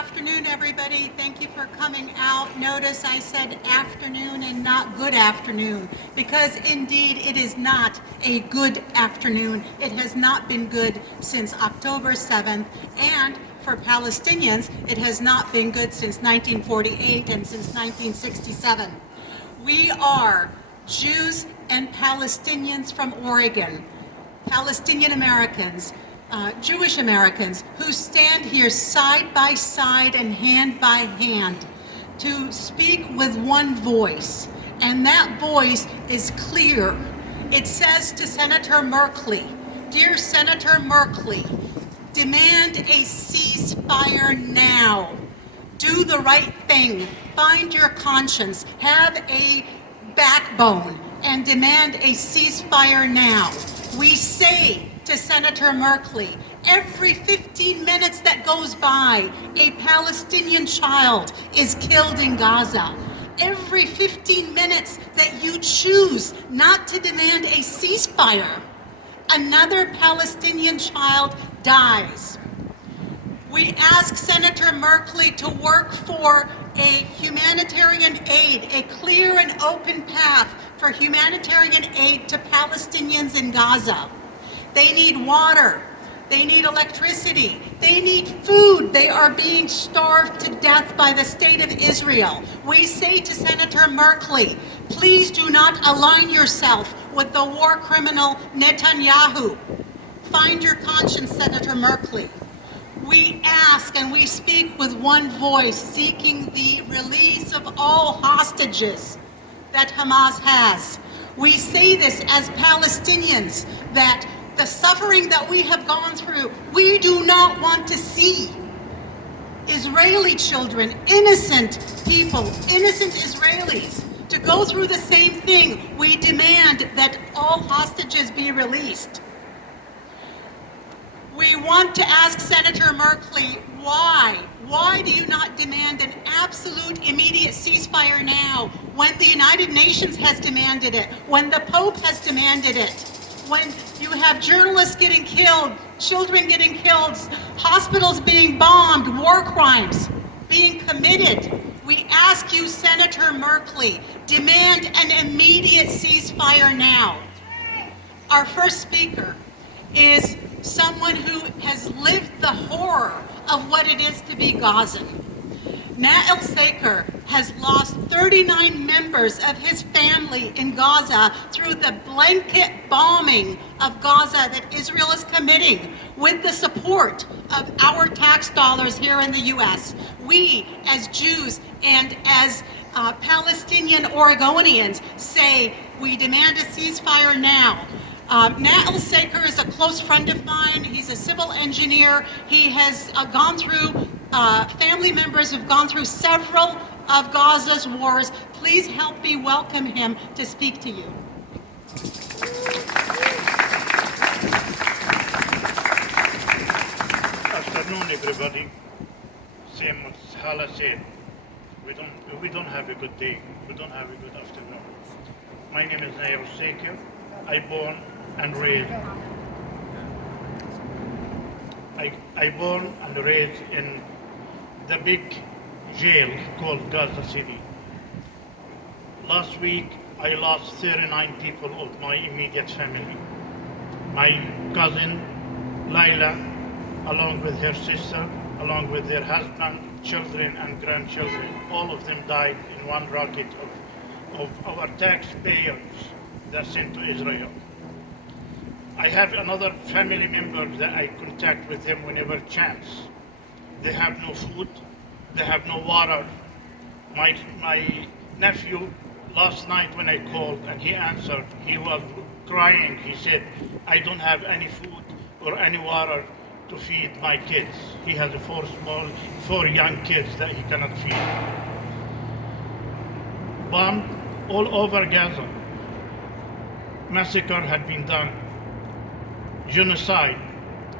afternoon, everybody. Thank you for coming out. Notice I said afternoon and not good afternoon, because indeed it is not a good afternoon. It has not been good since October 7th, and for Palestinians, it has not been good since 1948 and since 1967. We are Jews and Palestinians from Oregon, Palestinian Americans, Jewish Americans who stand here side by side and hand by hand to speak with one voice, and that voice is clear. It says to Senator Merkley, "Dear Senator Merkley, demand a ceasefire now. Do the right thing. Find your conscience. Have a backbone and demand a ceasefire now." We say to Senator Merkley, every 15 minutes that goes by, a Palestinian child is killed in Gaza. Every 15 minutes that you choose not to demand a ceasefire, another Palestinian child dies. We ask Senator Merkley to work for a humanitarian aid, a clear and open path for humanitarian aid to Palestinians in Gaza. They need water, they need electricity, they need food. They are being starved to death by the state of Israel. We say to Senator Merkley, please do not align yourself with the war criminal Netanyahu. Find your conscience, Senator Merkley. We ask and we speak with one voice, seeking the release of all hostages that Hamas has. We say this as Palestinians, that the suffering that we have gone through, we do not want to see. Israeli children, innocent people, innocent Israelis, to go through the same thing. We demand that all hostages be released. We want to ask Senator Merkley, why? Why do you not demand an absolute immediate ceasefire now, when the United Nations has demanded it, when the Pope has demanded it, when you have journalists getting killed, children getting killed, hospitals being bombed, war crimes being committed? We ask you, Senator Merkley, demand an immediate ceasefire now. Our first speaker is someone who has lived the horror of what it is to be Gazan. Nael has lost 39 members of his family in Gaza through the blanket bombing of Gaza that Israel is committing with the support of our tax dollars here in the U.S. We, as Jews and as Palestinian Oregonians, say we demand a ceasefire now. Nael is a close friend of mine. He's a civil engineer. He has gone through, family members have gone through several of Gaza's wars. Please help me welcome him to speak to you. Afternoon, everybody. Same as Hala said, we don't have a good day. We don't have a good afternoon. My name is Nael. I born and raised. I born and raised in the big jail called Gaza City. Last week, I lost 39 people of my immediate family. My cousin, Laila, along with her sister, along with their husband, children and grandchildren, all of them died in one rocket of our taxpayers that sent to Israel. I have another family member that I contact with them whenever chance. They have no food, they have no water. My nephew, last night when I called and he answered, he was crying. He said, I don't have any food or any water to feed my kids. He has four young kids that he cannot feed. Bombed all over Gaza. Massacre had been done. Genocide,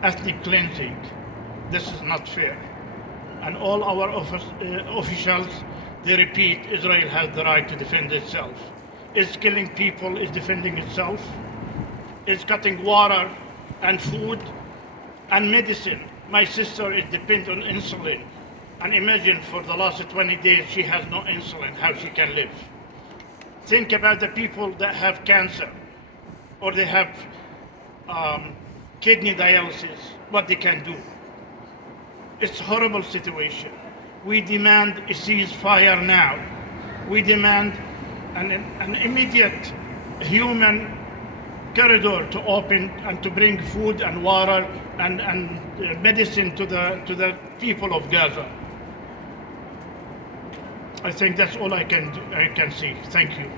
ethnic cleansing. This is not fair. And all our officials, they repeat, Israel has the right to defend itself. Is killing people is defending itself? Is cutting water and food and medicine? My sister is dependent on insulin. And imagine for the last 20 days she has no insulin, how she can live. Think about the people that have cancer or they have kidney dialysis, what they can do. It's a horrible situation. We demand a ceasefire now. We demand an immediate human corridor to open and to bring food and water and medicine to the people of Gaza. I think that's all I can see. Thank you.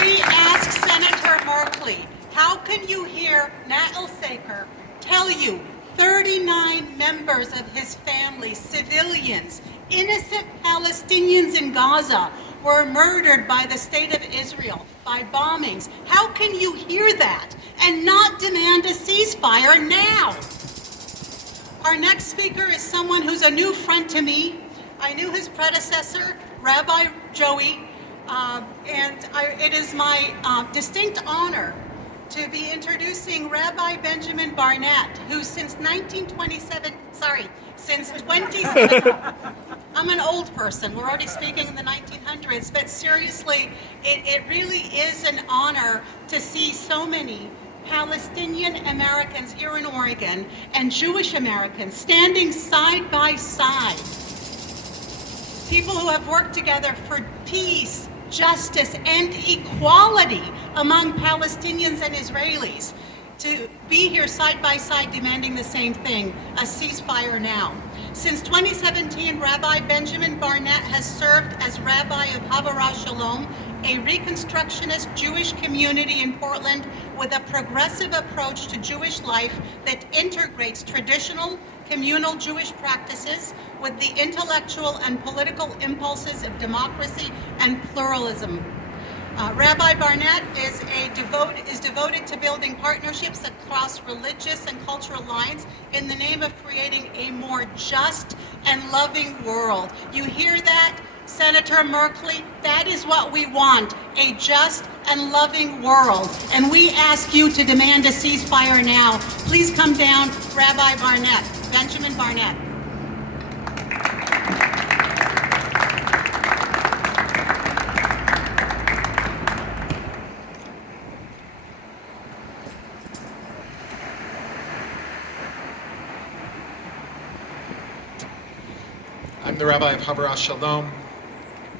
We ask Senator Merkley, how can you hear Nael tell you 39 members of his family, civilians, innocent Palestinians in Gaza, were murdered by the state of Israel, by bombings? How can you hear that and not demand a ceasefire now? Our next speaker is someone who's a new friend to me. I knew his predecessor, Rabbi Joey, it is my distinct honor to be introducing Rabbi Benjamin Barnett, who since 20, I'm an old person, we're already speaking in the 1900s, but seriously, it really is an honor to see so many Palestinian Americans here in Oregon and Jewish Americans standing side by side. People who have worked together for peace, justice, and equality among Palestinians and Israelis, to be here side by side demanding the same thing, a ceasefire now. Since 2017, Rabbi Benjamin Barnett has served as Rabbi of Havara Shalom, a Reconstructionist Jewish community in Portland with a progressive approach to Jewish life that integrates traditional communal Jewish practices with the intellectual and political impulses of democracy and pluralism. Rabbi Barnett is devoted to building partnerships across religious and cultural lines in the name of creating a more just and loving world. You hear that, Senator Merkley? That is what we want, a just and loving world. And we ask you to demand a ceasefire now. Please come down, Rabbi Barnett, Benjamin Barnett. I'm the Rabbi of Havara Shalom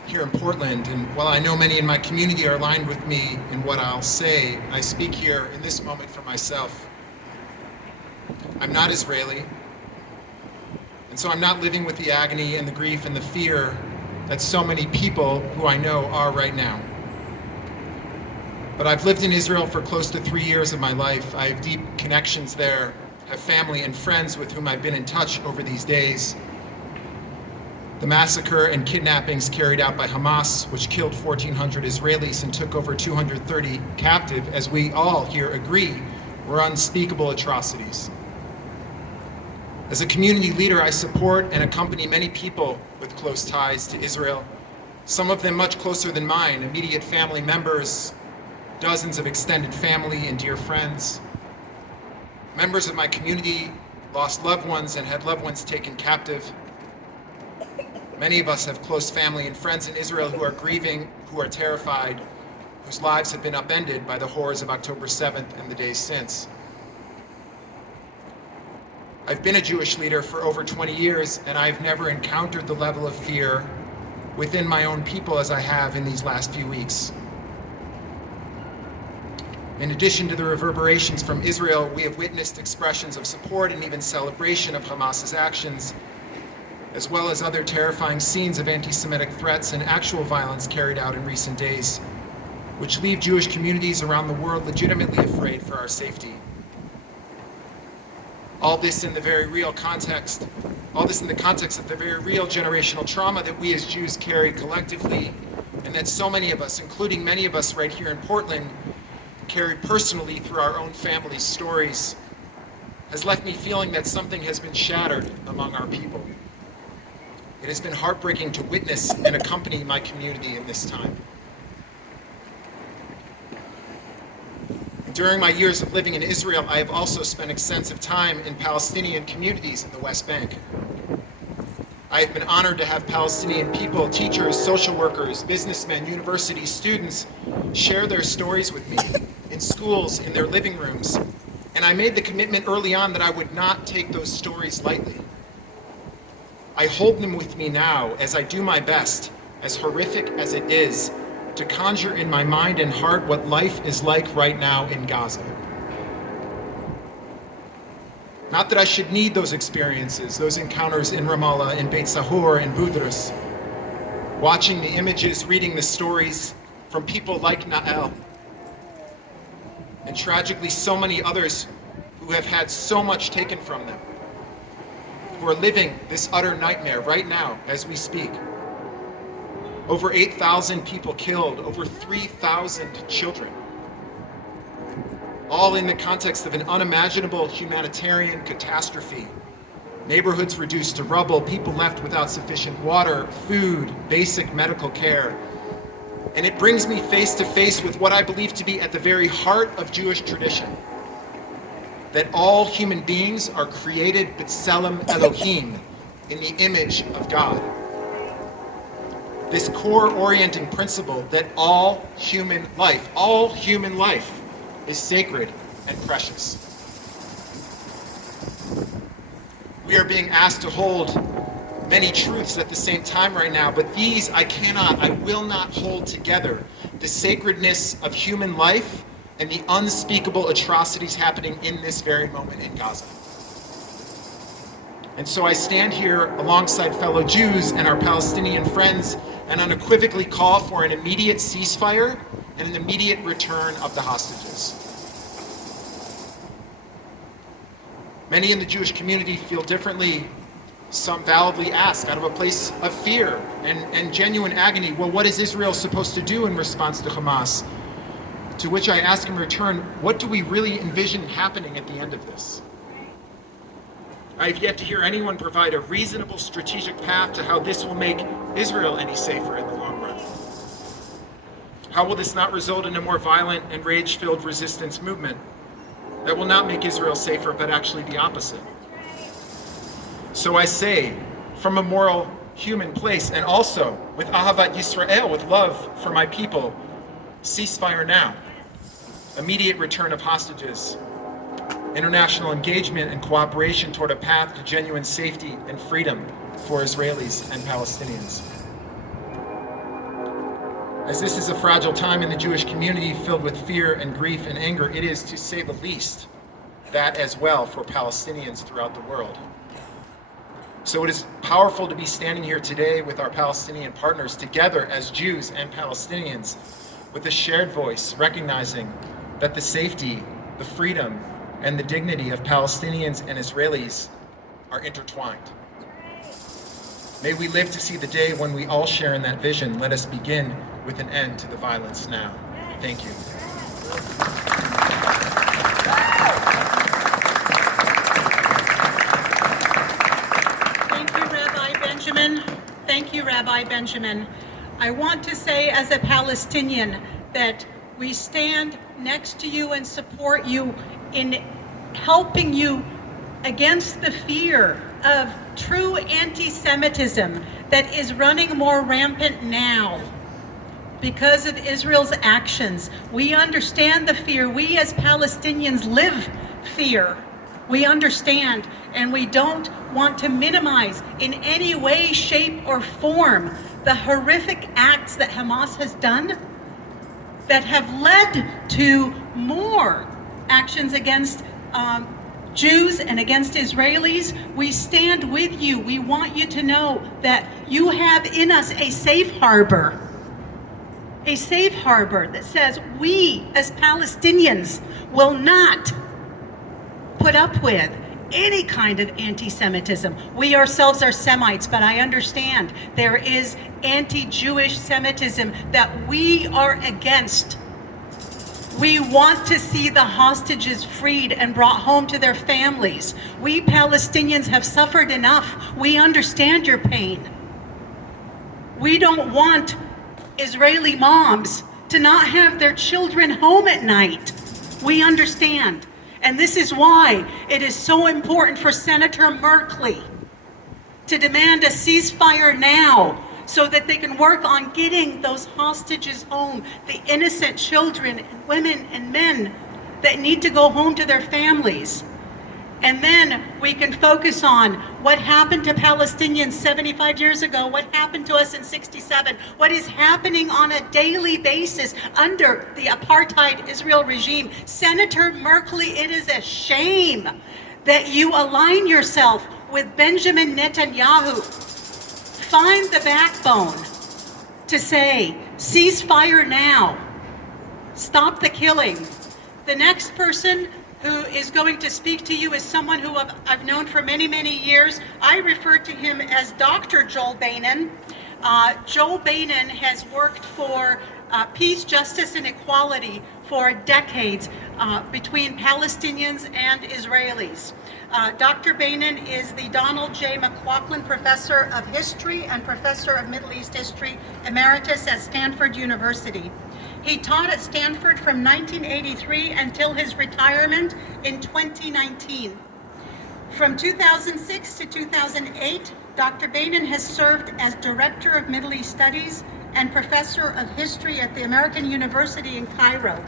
here in Portland, and while I know many in my community are aligned with me in what I'll say, I speak here in this moment for myself. I'm not Israeli, and so I'm not living with the agony and the grief and the fear that so many people who I know are right now. But I've lived in Israel for close to 3 years of my life. I have deep connections there, have family and friends with whom I've been in touch over these days. The massacre and kidnappings carried out by Hamas, which killed 1,400 Israelis and took over 230 captive, as we all here agree, were unspeakable atrocities. As a community leader, I support and accompany many people with close ties to Israel, some of them much closer than mine, immediate family members, dozens of extended family and dear friends. Members of my community lost loved ones and had loved ones taken captive. Many of us have close family and friends in Israel who are grieving, who are terrified, whose lives have been upended by the horrors of October 7th and the days since. I've been a Jewish leader for over 20 years, and I've never encountered the level of fear within my own people as I have in these last few weeks. In addition to the reverberations from Israel, we have witnessed expressions of support and even celebration of Hamas's actions, as well as other terrifying scenes of anti-Semitic threats and actual violence carried out in recent days, which leave Jewish communities around the world legitimately afraid for our safety. All this in the context of the very real generational trauma that we as Jews carry collectively, and that so many of us, including many of us right here in Portland, carry personally through our own family's stories, has left me feeling that something has been shattered among our people. It has been heartbreaking to witness and accompany my community in this time. During my years of living in Israel, I have also spent extensive time in Palestinian communities in the West Bank. I have been honored to have Palestinian people, teachers, social workers, businessmen, university students share their stories with me in schools, in their living rooms, and I made the commitment early on that I would not take those stories lightly. I hold them with me now as I do my best, as horrific as it is, to conjure in my mind and heart what life is like right now in Gaza. Not that I should need those experiences, those encounters in Ramallah, in Beit Sahur, in Budrus, watching the images, reading the stories from people like Nael, and tragically so many others who have had so much taken from them, who are living this utter nightmare right now as we speak. Over 8,000 people killed, over 3,000 children. All in the context of an unimaginable humanitarian catastrophe. Neighborhoods reduced to rubble, people left without sufficient water, food, basic medical care. And it brings me face to face with what I believe to be at the very heart of Jewish tradition. That all human beings are created b'tselem Elohim, in the image of God. This core-orienting principle that all human life is sacred and precious. We are being asked to hold many truths at the same time right now, but these I will not hold together. The sacredness of human life and the unspeakable atrocities happening in this very moment in Gaza. And so I stand here alongside fellow Jews and our Palestinian friends and unequivocally call for an immediate ceasefire and an immediate return of the hostages. Many in the Jewish community feel differently. Some validly ask, out of a place of fear and genuine agony, well, what is Israel supposed to do in response to Hamas? To which I ask in return, what do we really envision happening at the end of this? I have yet to hear anyone provide a reasonable strategic path to how this will make Israel any safer in the long run. How will this not result in a more violent and rage-filled resistance movement that will not make Israel safer, but actually the opposite? So I say, from a moral human place, and also with Ahavat Yisrael, with love for my people, ceasefire now, immediate return of hostages, international engagement and cooperation toward a path to genuine safety and freedom for Israelis and Palestinians. As this is a fragile time in the Jewish community filled with fear and grief and anger, it is, to say the least, that as well for Palestinians throughout the world. So it is powerful to be standing here today with our Palestinian partners together as Jews and Palestinians with a shared voice, recognizing that the safety, the freedom, and the dignity of Palestinians and Israelis are intertwined. May we live to see the day when we all share in that vision. Let us begin with an end to the violence now. Thank you. Thank you, Rabbi Benjamin. Thank you, Rabbi Benjamin. I want to say as a Palestinian that we stand next to you and support you in helping you against the fear of true anti-Semitism that is running more rampant now because of Israel's actions. We understand the fear. We as Palestinians live fear. We understand, and we don't want to minimize in any way, shape, or form the horrific acts that Hamas has done that have led to more actions against Jews and against Israelis. We stand with you. We want you to know that you have in us a safe harbor that says we as Palestinians will not put up with any kind of anti-Semitism. We ourselves are Semites, but I understand there is anti-Jewish Semitism that we are against. We want to see the hostages freed and brought home to their families. We Palestinians have suffered enough. We understand your pain. We don't want Israeli moms to not have their children home at night. We understand. And this is why it is so important for Senator Merkley to demand a ceasefire now so that they can work on getting those hostages home, the innocent children and women and men that need to go home to their families. And then we can focus on what happened to Palestinians 75 years ago, what happened to us in 67, what is happening on a daily basis under the apartheid Israel regime. Senator Merkley, it is a shame that you align yourself with Benjamin Netanyahu. Find the backbone to say, ceasefire now, stop the killing. The next person who is going to speak to you is someone who I've known for many, many years. I refer to him as Dr. Joel Beinin. Joel Beinin has worked for peace, justice, and equality for decades between Palestinians and Israelis. Dr. Beinin is the Donald J. McLaughlin Professor of History and Professor of Middle East History Emeritus at Stanford University. He taught at Stanford from 1983 until his retirement in 2019. From 2006 to 2008, Dr. Beinin has served as Director of Middle East Studies and Professor of History at the American University in Cairo.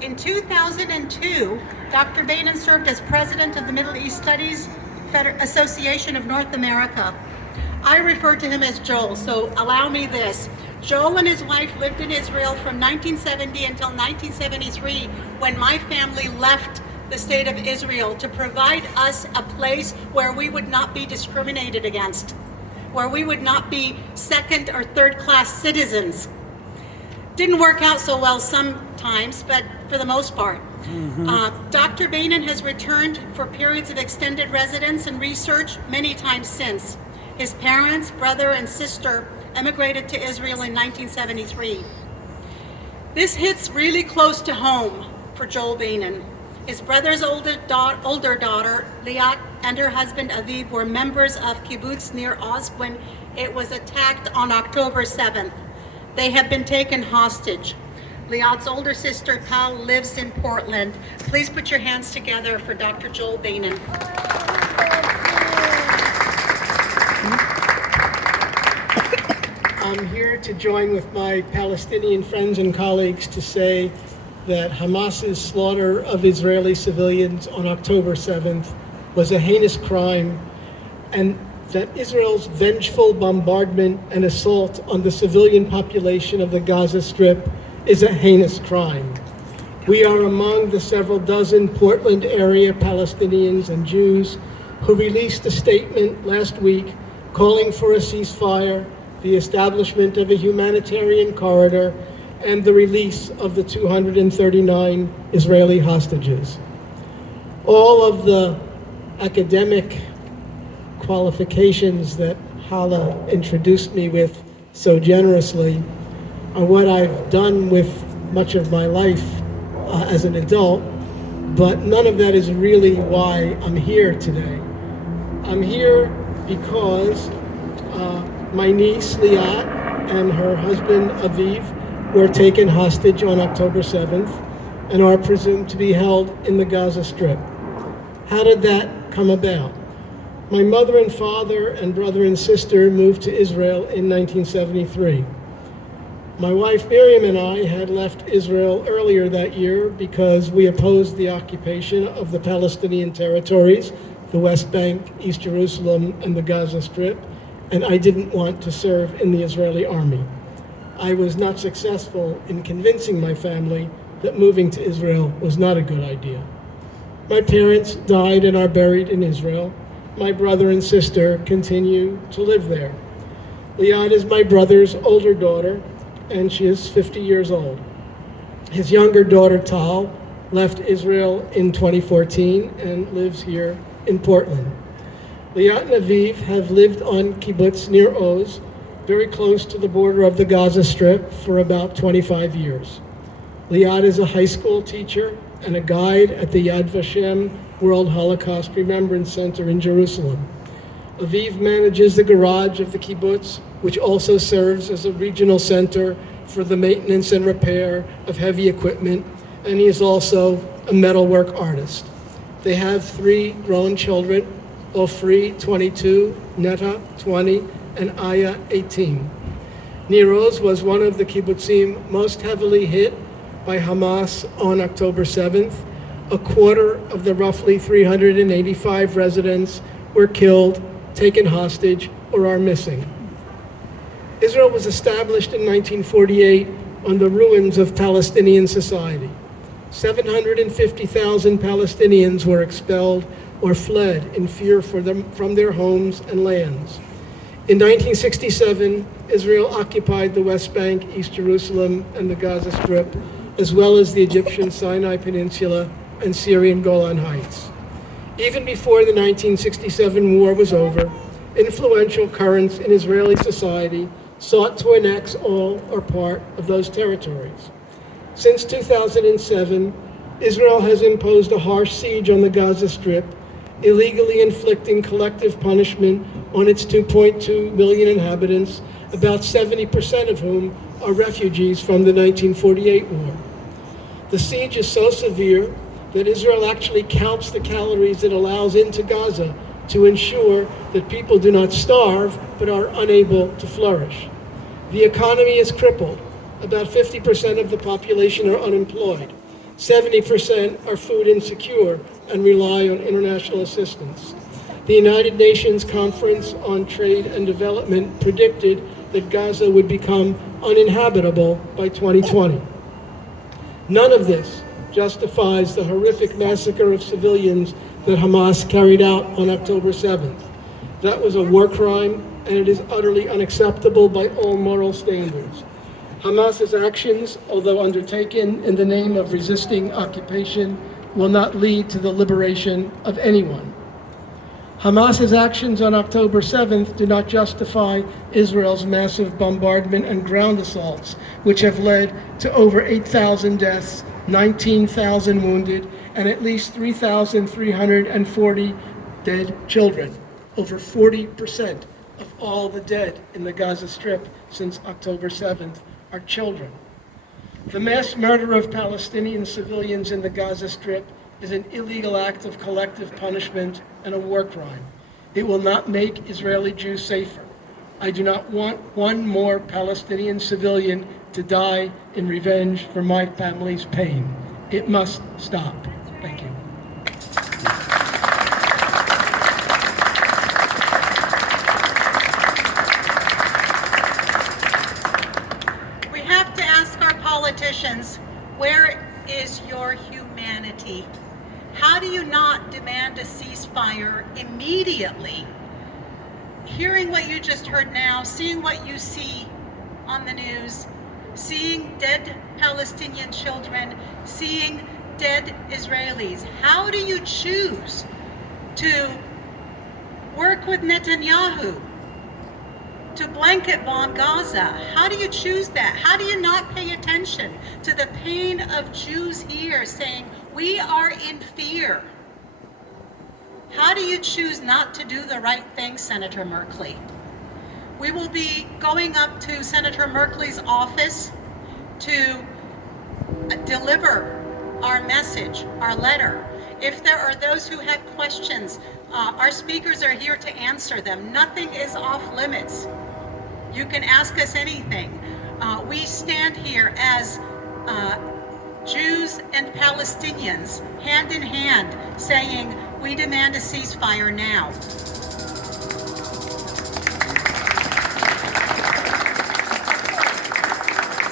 In 2002, Dr. Beinin served as President of the Middle East Studies Association of North America. I refer to him as Joel, so allow me this. Joel and his wife lived in Israel from 1970 until 1973, when my family left the state of Israel to provide us a place where we would not be discriminated against, where we would not be second or third class citizens. Didn't work out so well sometimes, but for the most part. Dr. Beinin has returned for periods of extended residence and research many times since. His parents, brother, and sister emigrated to Israel in 1973. This hits really close to home for Joel Beinin. His brother's older daughter, Liat, and her husband, Aviv, were members of kibbutz near Oz when it was attacked on October 7th. They have been taken hostage. Liat's older sister, Tal, lives in Portland. Please put your hands together for Dr. Joel Beinin. I'm here to join with my Palestinian friends and colleagues to say that Hamas's slaughter of Israeli civilians on October 7th was a heinous crime, and that Israel's vengeful bombardment and assault on the civilian population of the Gaza Strip is a heinous crime. We are among the several dozen Portland area Palestinians and Jews who released a statement last week calling for a ceasefire, the establishment of a humanitarian corridor, and the release of the 239 Israeli hostages. All of the academic qualifications that Hala introduced me with so generously are what I've done with much of my life as an adult, but none of that is really why I'm here today. I'm here because my niece Liat and her husband Aviv were taken hostage on October 7th and are presumed to be held in the Gaza Strip. How did that come about? My mother and father and brother and sister moved to Israel in 1973. My wife Miriam and I had left Israel earlier that year because we opposed the occupation of the Palestinian territories, the West Bank, East Jerusalem, and the Gaza Strip, and I didn't want to serve in the Israeli army. I was not successful in convincing my family that moving to Israel was not a good idea. My parents died and are buried in Israel. My brother and sister continue to live there. Liat is my brother's older daughter, and she is 50 years old. His younger daughter, Tal, left Israel in 2014 and lives here in Portland. Liat and Aviv have lived on kibbutz near Oz, very close to the border of the Gaza Strip, for about 25 years. Liat is a high school teacher and a guide at the Yad Vashem World Holocaust Remembrance Center in Jerusalem. Aviv manages the garage of the kibbutz, which also serves as a regional center for the maintenance and repair of heavy equipment and he is also a metalwork artist. They have 3 grown children, Ofri, 22, Neta, 20, and Aya, 18. Nir Oz was one of the kibbutzim most heavily hit by Hamas on October 7th. A quarter of the roughly 385 residents were killed, taken hostage, or are missing. Israel was established in 1948 on the ruins of Palestinian society. 750,000 Palestinians were expelled or fled in fear from their homes and lands. In 1967, Israel occupied the West Bank, East Jerusalem, and the Gaza Strip, as well as the Egyptian Sinai Peninsula and Syrian Golan Heights. Even before the 1967 war was over, influential currents in Israeli society sought to annex all or part of those territories. Since 2007, Israel has imposed a harsh siege on the Gaza Strip, illegally inflicting collective punishment on its 2.2 million inhabitants, about 70% of whom are refugees from the 1948 war. The siege is so severe that Israel actually counts the calories it allows into Gaza to ensure that people do not starve but are unable to flourish. The economy is crippled. About 50% of the population are unemployed. 70% are food insecure and rely on international assistance. The United Nations Conference on Trade and Development predicted that Gaza would become uninhabitable by 2020. None of this justifies the horrific massacre of civilians that Hamas carried out on October 7th. That was a war crime, and it is utterly unacceptable by all moral standards. Hamas's actions, although undertaken in the name of resisting occupation, will not lead to the liberation of anyone. Hamas's actions on October 7th do not justify Israel's massive bombardment and ground assaults, which have led to over 8,000 deaths, 19,000 wounded, and at least 3,340 dead children. Over 40% of all the dead in the Gaza Strip since October 7th are children. The mass murder of Palestinian civilians in the Gaza Strip is an illegal act of collective punishment and a war crime. It will not make Israeli Jews safer. I do not want one more Palestinian civilian to die in revenge for my family's pain. It must stop. Thank you. We have to ask our politicians, where is your humanity? How do you not demand a ceasefire immediately? Hearing what you just heard now, seeing what you see on the news, seeing dead Palestinian children, seeing dead Israelis, how do you choose to work with Netanyahu to blanket bomb Gaza? How do you choose that? How do you not pay attention to the pain of Jews here saying, we are in fear? How do you choose not to do the right thing, Senator Merkley? We will be going up to Senator Merkley's office to deliver our message, our letter. If there are those who have questions, our speakers are here to answer them. Nothing is off limits. You can ask us anything. We stand here as Jews and Palestinians, hand in hand, saying, we demand a ceasefire now.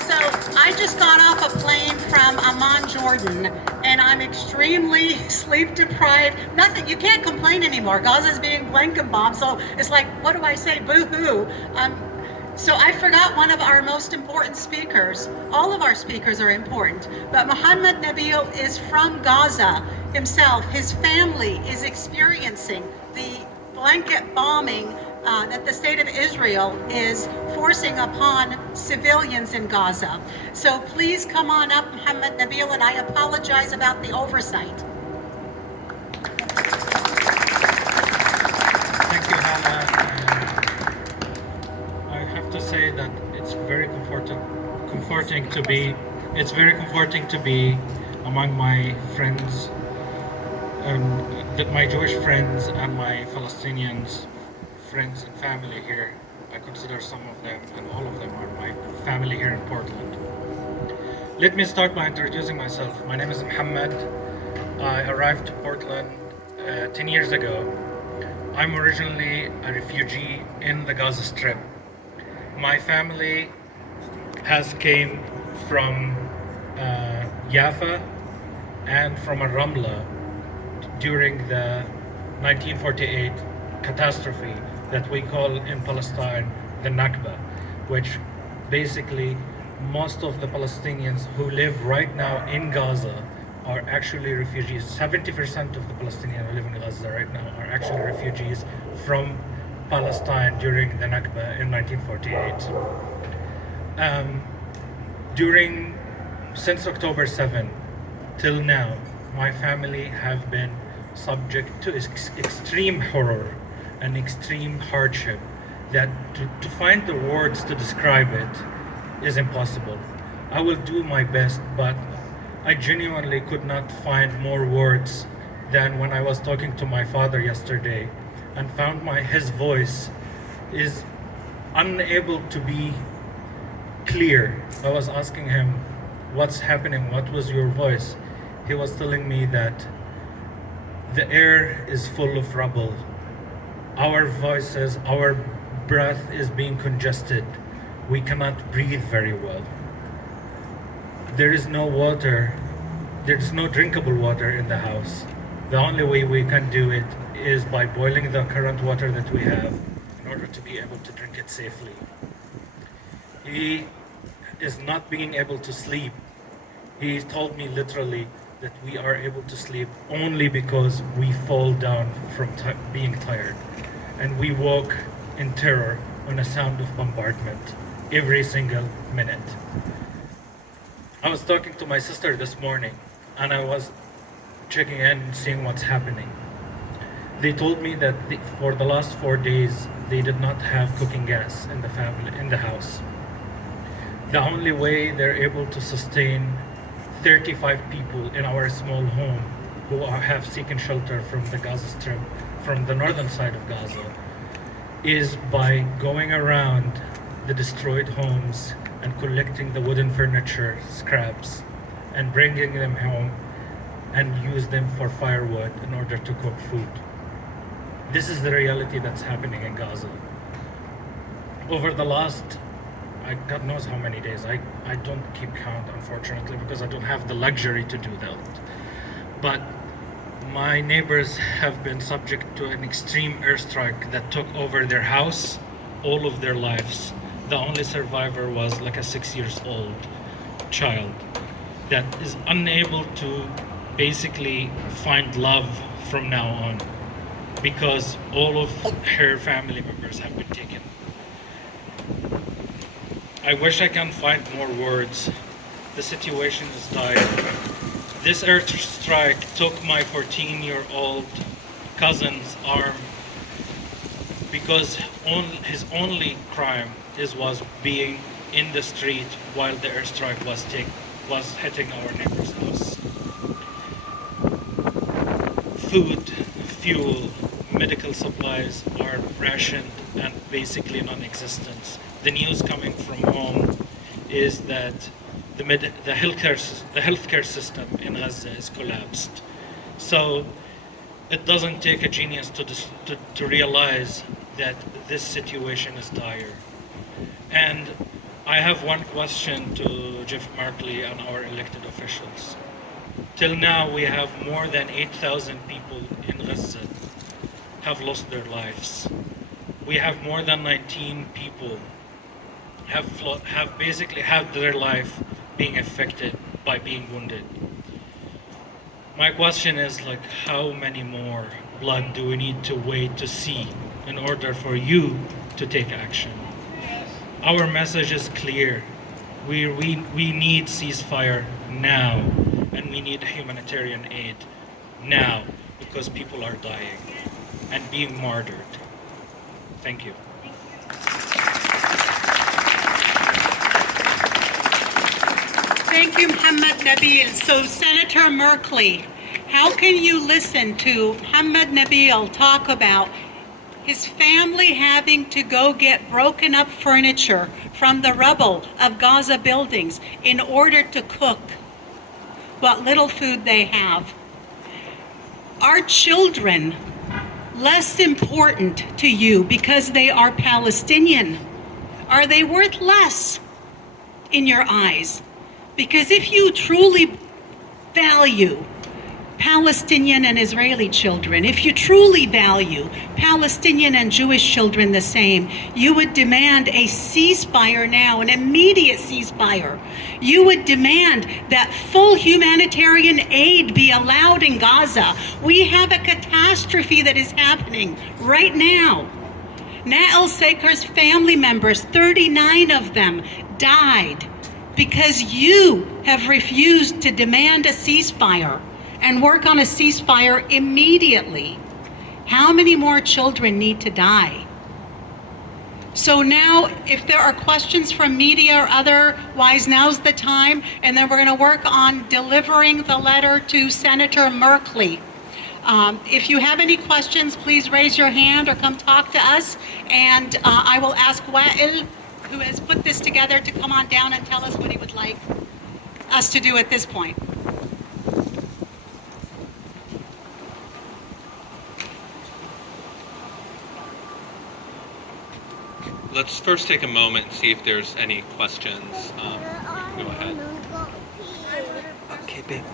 So I just got off a plane from Amman, Jordan, and I'm extremely sleep deprived. Nothing, you can't complain anymore. Gaza's being blanket bombed, so it's like, what do I say, boo-hoo? So I forgot one of our most important speakers. All of our speakers are important, but Mohammed Nabil is from Gaza himself. His family is experiencing the blanket bombing that the state of Israel is forcing upon civilians in Gaza. So please come on up, Mohammed Nabil, and I apologize about the oversight. Thank you, Hannah. I have to say that it's very comforting to be among my friends, my Jewish friends and my Palestinians friends and family here. I consider some of them and all of them are my family here in Portland. Let me start by introducing myself. My name is Mohammed. I arrived to Portland 10 years ago. I'm originally a refugee in the Gaza Strip. My family has came from Jaffa and from Ramla during the 1948 catastrophe that we call in Palestine the Nakba, which basically most of the Palestinians who live right now in Gaza are actually refugees. 70% of the Palestinians who live in Gaza right now are actually refugees from Palestine during the Nakba in 1948. Since October 7 till now, my family have been subject to extreme horror and extreme hardship that to find the words to describe it is impossible. I will do my best, but I genuinely could not find more words than when I was talking to my father yesterday and found his voice is unable to be clear. I was asking him, what's happening? What was your voice? He was telling me that the air is full of rubble. Our voices, our breath is being congested. We cannot breathe very well. There is no water. There's no drinkable water in the house. The only way we can do it is by boiling the current water that we have in order to be able to drink it safely. He is not being able to sleep. He told me literally that we are able to sleep only because we fall down from being tired. And we walk in terror on a sound of bombardment every single minute. I was talking to my sister this morning and I was checking in and seeing what's happening. They told me that for the last 4 days they did not have cooking gas in the house. The only way they're able to sustain 35 people in our small home who have seeking shelter from the Gaza Strip, from the northern side of Gaza, is by going around the destroyed homes and collecting the wooden furniture scraps and bringing them home and use them for firewood in order to cook food. This is the reality that's happening in Gaza. Over the last, God knows how many days, I don't keep count unfortunately because I don't have the luxury to do that. But my neighbors have been subject to an extreme airstrike that took over their house all of their lives. The only survivor was like a 6-year-old child that is unable to basically find love from now on because all of her family members have been taken. I wish I can find more words. The situation is dire. This airstrike took my 14-year-old cousin's arm because his only crime was being in the street while the airstrike was hitting our neighbor's house. Food, fuel, medical supplies are rationed and basically non-existent. The news coming from home is that the healthcare system in Gaza is collapsed. So it doesn't take a genius to realize that this situation is dire. And I have one question to Jeff Merkley and our elected officials. Till now, we have more than 8,000 people in Gaza have lost their lives. We have more than 19 people have basically had their life being affected by being wounded. My question is how many more blood do we need to wait to see in order for you to take action? Our message is clear. We need ceasefire now, and we need humanitarian aid now because people are dying and being martyred. Thank you. Thank you, Mohammed Nabil. So, Senator Merkley, how can you listen to Mohammed Nabil talk about his family having to go get broken up furniture from the rubble of Gaza buildings in order to cook what little food they have? Are children less important to you because they are Palestinian? Are they worth less in your eyes? Because if you truly value Palestinian and Israeli children, if you truly value Palestinian and Jewish children the same, you would demand a ceasefire now, an immediate ceasefire. You would demand that full humanitarian aid be allowed in Gaza. We have a catastrophe that is happening right now. Nael Saker's family members, 39 of them, died because you have refused to demand a ceasefire and work on a ceasefire immediately. How many more children need to die? So now, if there are questions from media or otherwise, now's the time, and then we're going to work on delivering the letter to Senator Merkley. If you have any questions, please raise your hand or come talk to us, and I will ask Wael, who has put this together, to come on down and tell us what he would like us to do at this point. Let's first take a moment and see if there's any questions. Go ahead. Okay, babe.